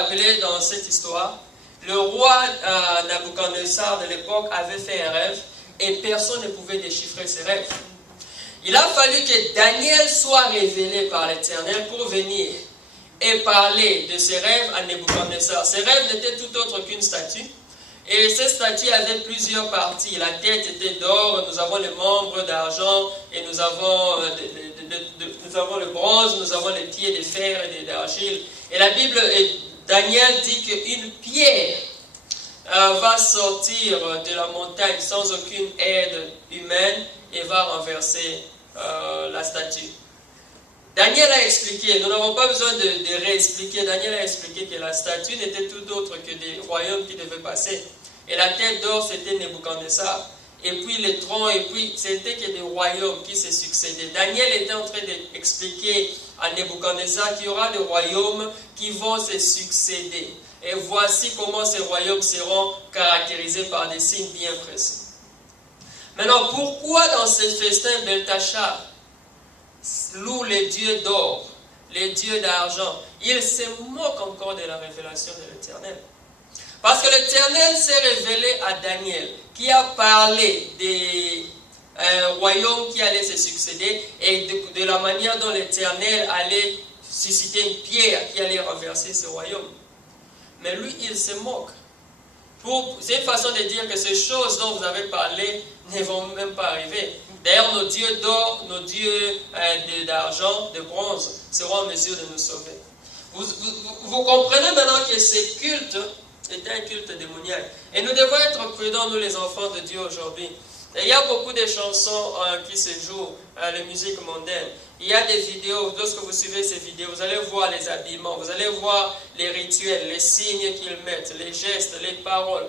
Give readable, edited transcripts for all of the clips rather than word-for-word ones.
Appelé dans cette histoire, le roi Nabuchodonosor de l'époque avait fait un rêve et personne ne pouvait déchiffrer ses rêves. Il a fallu que Daniel soit révélé par l'Éternel pour venir et parler de ses rêves à Nabuchodonosor. Ses rêves n'étaient tout autre qu'une statue. Et cette statue avait plusieurs parties. La tête était d'or, nous avons les membres d'argent, et nous avons le bronze, nous avons les pieds de fer et d'argile. Et la Bible, Daniel dit qu'une pierre va sortir de la montagne sans aucune aide humaine et va renverser la statue. Daniel a expliqué, nous n'avons pas besoin de réexpliquer, Daniel a expliqué que la statue n'était tout autre que des royaumes qui devaient passer. Et la tête d'or, c'était Nebuchadnezzar. Et puis les troncs, et puis c'était que des royaumes qui se succédaient. Daniel était en train d'expliquer à Nebuchadnezzar qu'il y aura des royaumes qui vont se succéder. Et voici comment ces royaumes seront caractérisés par des signes bien précis. Maintenant, pourquoi dans ce festin Beltachar loue les dieux d'or, les dieux d'argent? Il se moque encore de la révélation de l'Éternel. Parce que l'Éternel s'est révélé à Daniel, qui a parlé des royaumes qui allaient se succéder et de la manière dont l'Éternel allait susciter une pierre qui allait renverser ce royaume. Mais lui, il se moque. C'est une façon de dire que ces choses dont vous avez parlé ne vont même pas arriver. D'ailleurs, nos dieux d'or, nos dieux d'argent, de bronze, seront en mesure de nous sauver. Vous comprenez maintenant que ces cultes était un culte démoniaque. Et nous devons être prudents, nous les enfants de Dieu aujourd'hui. Et il y a beaucoup de chansons qui se jouent, les musiques mondaines. Il y a des vidéos, lorsque vous suivez ces vidéos, vous allez voir les habillements, vous allez voir les rituels, les signes qu'ils mettent, les gestes, les paroles.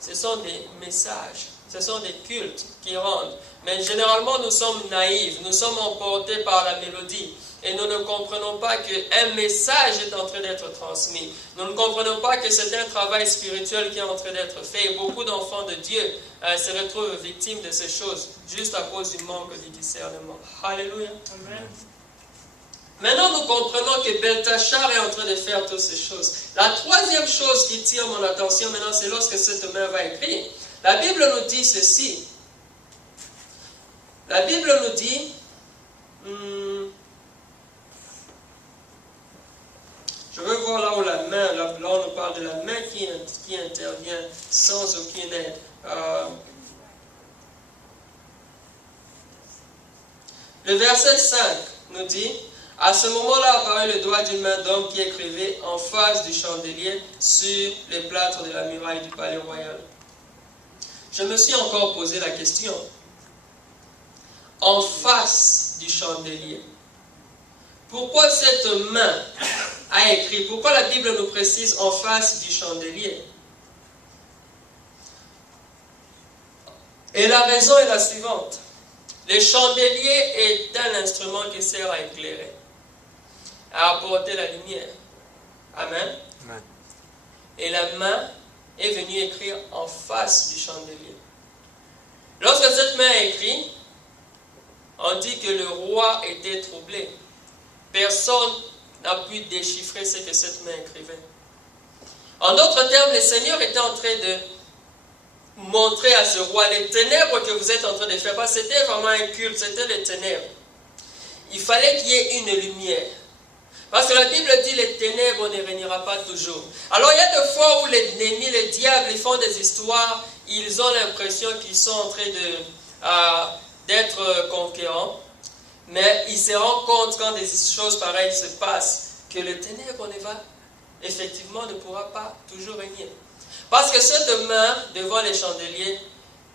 Ce sont des messages, ce sont des cultes qui rendent. Mais généralement, nous sommes naïfs, nous sommes emportés par la mélodie. Et nous ne comprenons pas qu'un message est en train d'être transmis. Nous ne comprenons pas que c'est un travail spirituel qui est en train d'être fait. Et beaucoup d'enfants de Dieu se retrouvent victimes de ces choses, juste à cause du manque du discernement. Alléluia. Amen. Maintenant, nous comprenons que Beltachar est en train de faire toutes ces choses. La troisième chose qui tire mon attention maintenant, c'est lorsque cette main va écrire. La Bible nous dit ceci. La Bible nous dit... je veux voir là où la main, là on nous parle de la main qui intervient sans aucune aide. Le verset 5 nous dit, à ce moment-là apparaît le doigt d'une main d'homme qui écrivait en face du chandelier sur les plâtres de la muraille du palais royal. Je me suis encore posé la question. En face du chandelier. Pourquoi cette main a écrit? Pourquoi la Bible nous précise en face du chandelier? Et la raison est la suivante. Le chandelier est un instrument qui sert à éclairer, à apporter la lumière. Amen. Amen. Et la main est venue écrire en face du chandelier. Lorsque cette main a écrit, on dit que le roi était troublé. Personne n'a pu déchiffrer ce que cette main écrivait. En d'autres termes, le Seigneur était en train de montrer à ce roi les ténèbres que vous êtes en train de faire. Parce que c'était vraiment un culte, c'était les ténèbres. Il fallait qu'il y ait une lumière. Parce que la Bible dit les ténèbres ne régnera pas toujours. Alors il y a des fois où les ennemis, les diables, ils font des histoires, ils ont l'impression qu'ils sont en train d'être conquérants. Mais ils se rendent compte quand des choses pareilles se passent, que le ténèbre ne pourra pas toujours régner. Parce que cette main devant les chandeliers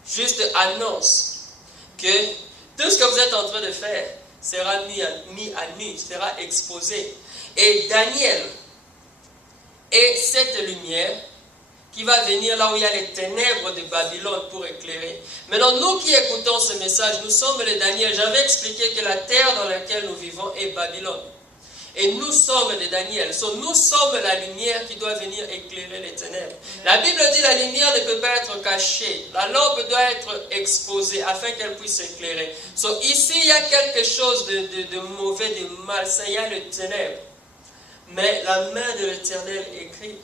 juste annonce que tout ce que vous êtes en train de faire sera mis à nu, sera exposé. Et Daniel est cette lumière qui va venir là où il y a les ténèbres de Babylone pour éclairer. Maintenant, nous qui écoutons ce message, nous sommes les Daniel. J'avais expliqué que la terre dans laquelle nous vivons est Babylone. Et nous sommes des Daniel. Nous sommes la lumière qui doit venir éclairer les ténèbres. La Bible dit que la lumière ne peut pas être cachée. La lampe doit être exposée afin qu'elle puisse éclairer. Ici, il y a quelque chose de mauvais, de malsain. Il y a le ténèbre. Mais la main de l'Éternel écrit,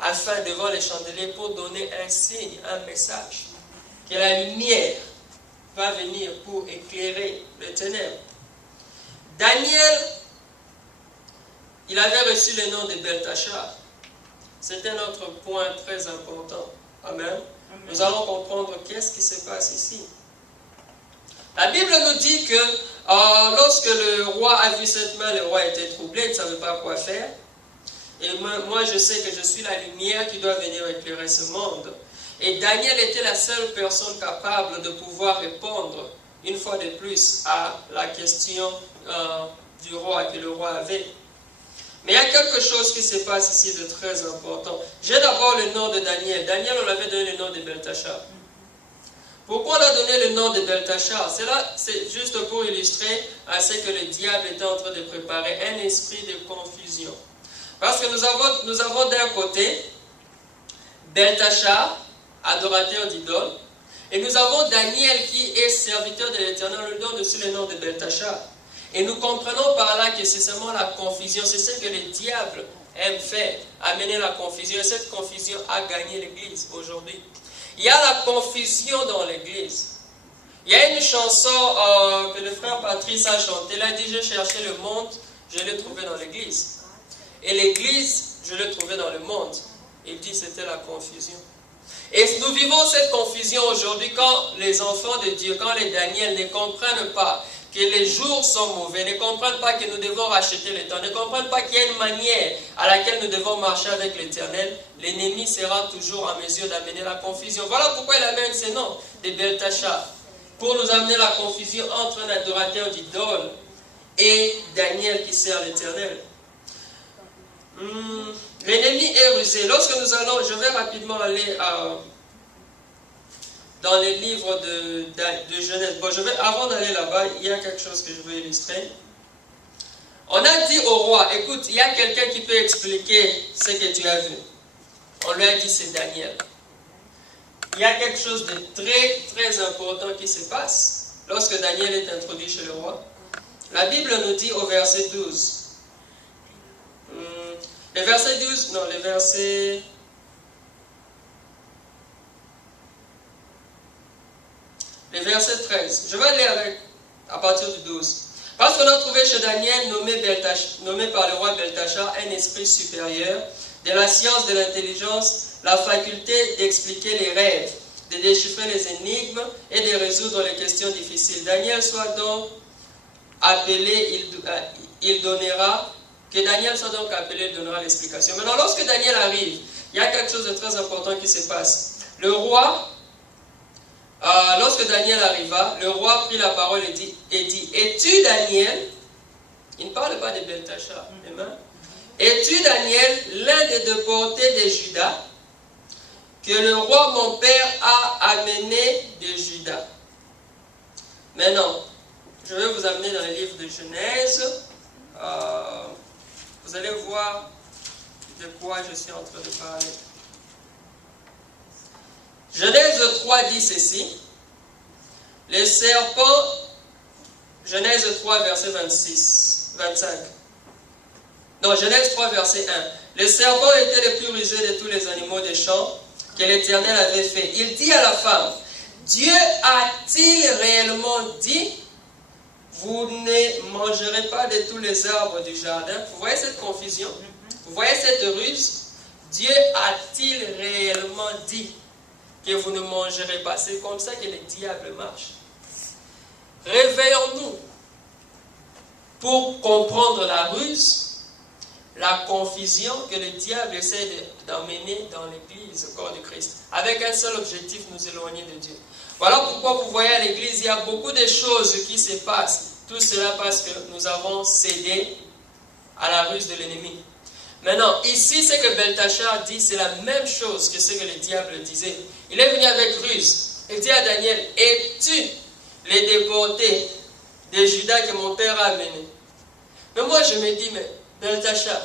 afin devant les chandeliers, pour donner un signe, un message, que la lumière va venir pour éclairer les ténèbres. Daniel, il avait reçu le nom de Beltachar. C'est un autre point très important. Amen. Amen. Nous allons comprendre qu'est-ce qui se passe ici. La Bible nous dit que lorsque le roi a vu cette main, le roi était troublé, il ne savait pas quoi faire. Et moi, je sais que je suis la lumière qui doit venir éclairer ce monde. Et Daniel était la seule personne capable de pouvoir répondre, une fois de plus, à la question du roi que le roi avait. Mais il y a quelque chose qui se passe ici de très important. J'ai d'abord le nom de Daniel. Daniel, on avait donné le nom de Beltachar. Pourquoi on a donné le nom de Beltachar? C'est juste pour illustrer à ce que le diable était en train de préparer, un esprit de confusion. Parce que nous avons d'un côté Beltachar, adorateur d'idoles, et nous avons Daniel qui est serviteur de l'Éternel, on lui donne aussi le nom de Beltachar. Et nous comprenons par là que c'est seulement la confusion, c'est ce que le diable aime faire, amener la confusion, et cette confusion a gagné l'Église aujourd'hui. Il y a la confusion dans l'Église. Il y a une chanson que le frère Patrice a chantée, il a dit « Je cherchais le monde, je l'ai trouvé dans l'Église. » Et l'Église, je l'ai trouvé dans le monde. Il dit c'était la confusion. Et nous vivons cette confusion aujourd'hui quand les enfants de Dieu, quand les Daniel ne comprennent pas que les jours sont mauvais, ne comprennent pas que nous devons racheter le temps, ne comprennent pas qu'il y a une manière à laquelle nous devons marcher avec l'Éternel, l'ennemi sera toujours en mesure d'amener la confusion. Voilà pourquoi il amène ce nom de Beltachar, pour nous amener la confusion entre un adorateur d'idole et Daniel qui sert l'Éternel. L'ennemi est rusé. Lorsque nous allons, je vais rapidement aller dans les livres de Genèse. Bon, avant d'aller là-bas, il y a quelque chose que je veux illustrer. On a dit au roi, écoute, il y a quelqu'un qui peut expliquer ce que tu as vu. On lui a dit, c'est Daniel. Il y a quelque chose de très, très important qui se passe lorsque Daniel est introduit chez le roi. La Bible nous dit au verset 12. Le verset 12, non, le verset... Le verset 13. Je vais lire à partir du 12. Parce qu'on a trouvé chez Daniel, nommé par le roi Beltachar, un esprit supérieur, de la science, de l'intelligence, la faculté d'expliquer les rêves, de déchiffrer les énigmes et de résoudre les questions difficiles. Daniel soit donc appelé, il donnera... Que Daniel soit donc appelé, il donnera l'explication. Maintenant, lorsque Daniel arrive, il y a quelque chose de très important qui se passe. Le roi, lorsque Daniel arriva, le roi prit la parole et dit, es-tu Daniel? Il ne parle pas de Beltachar. Es-tu Daniel, l'un des deux portés de Juda, que le roi mon père a amené de Juda? Maintenant, je vais vous amener dans le livre de Genèse. Vous allez voir de quoi je suis en train de parler. Genèse 3 dit ceci. Le serpent, Genèse 3 verset 25. Non, Genèse 3 verset 1. Le serpent était le plus rusé de tous les animaux des champs que l'Éternel avait fait. Il dit à la femme, Dieu a-t-il réellement dit, vous ne mangerez pas de tous les arbres du jardin? Vous voyez cette confusion? Vous voyez cette ruse? Dieu a-t-il réellement dit que vous ne mangerez pas? C'est comme ça que le diable marche. Réveillons-nous pour comprendre la ruse, la confusion que le diable essaie d'emmener dans l'Église, au corps de Christ, avec un seul objectif, nous éloigner de Dieu. Voilà pourquoi vous voyez à l'Église, il y a beaucoup de choses qui se passent. Tout cela parce que nous avons cédé à la ruse de l'ennemi. Maintenant, ici, ce que Beltachar dit, c'est la même chose que ce que le diable disait. Il est venu avec ruse. Il dit à Daniel, es-tu les déportés de Juda que mon père a amenés? Mais moi, je me dis, mais Beltachar,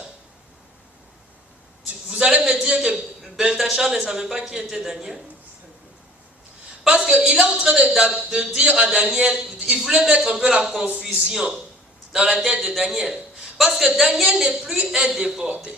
vous allez me dire que Beltachar ne savait pas qui était Daniel? Parce qu'il est en train de dire à Daniel, il voulait mettre un peu la confusion dans la tête de Daniel. Parce que Daniel n'est plus un déporté.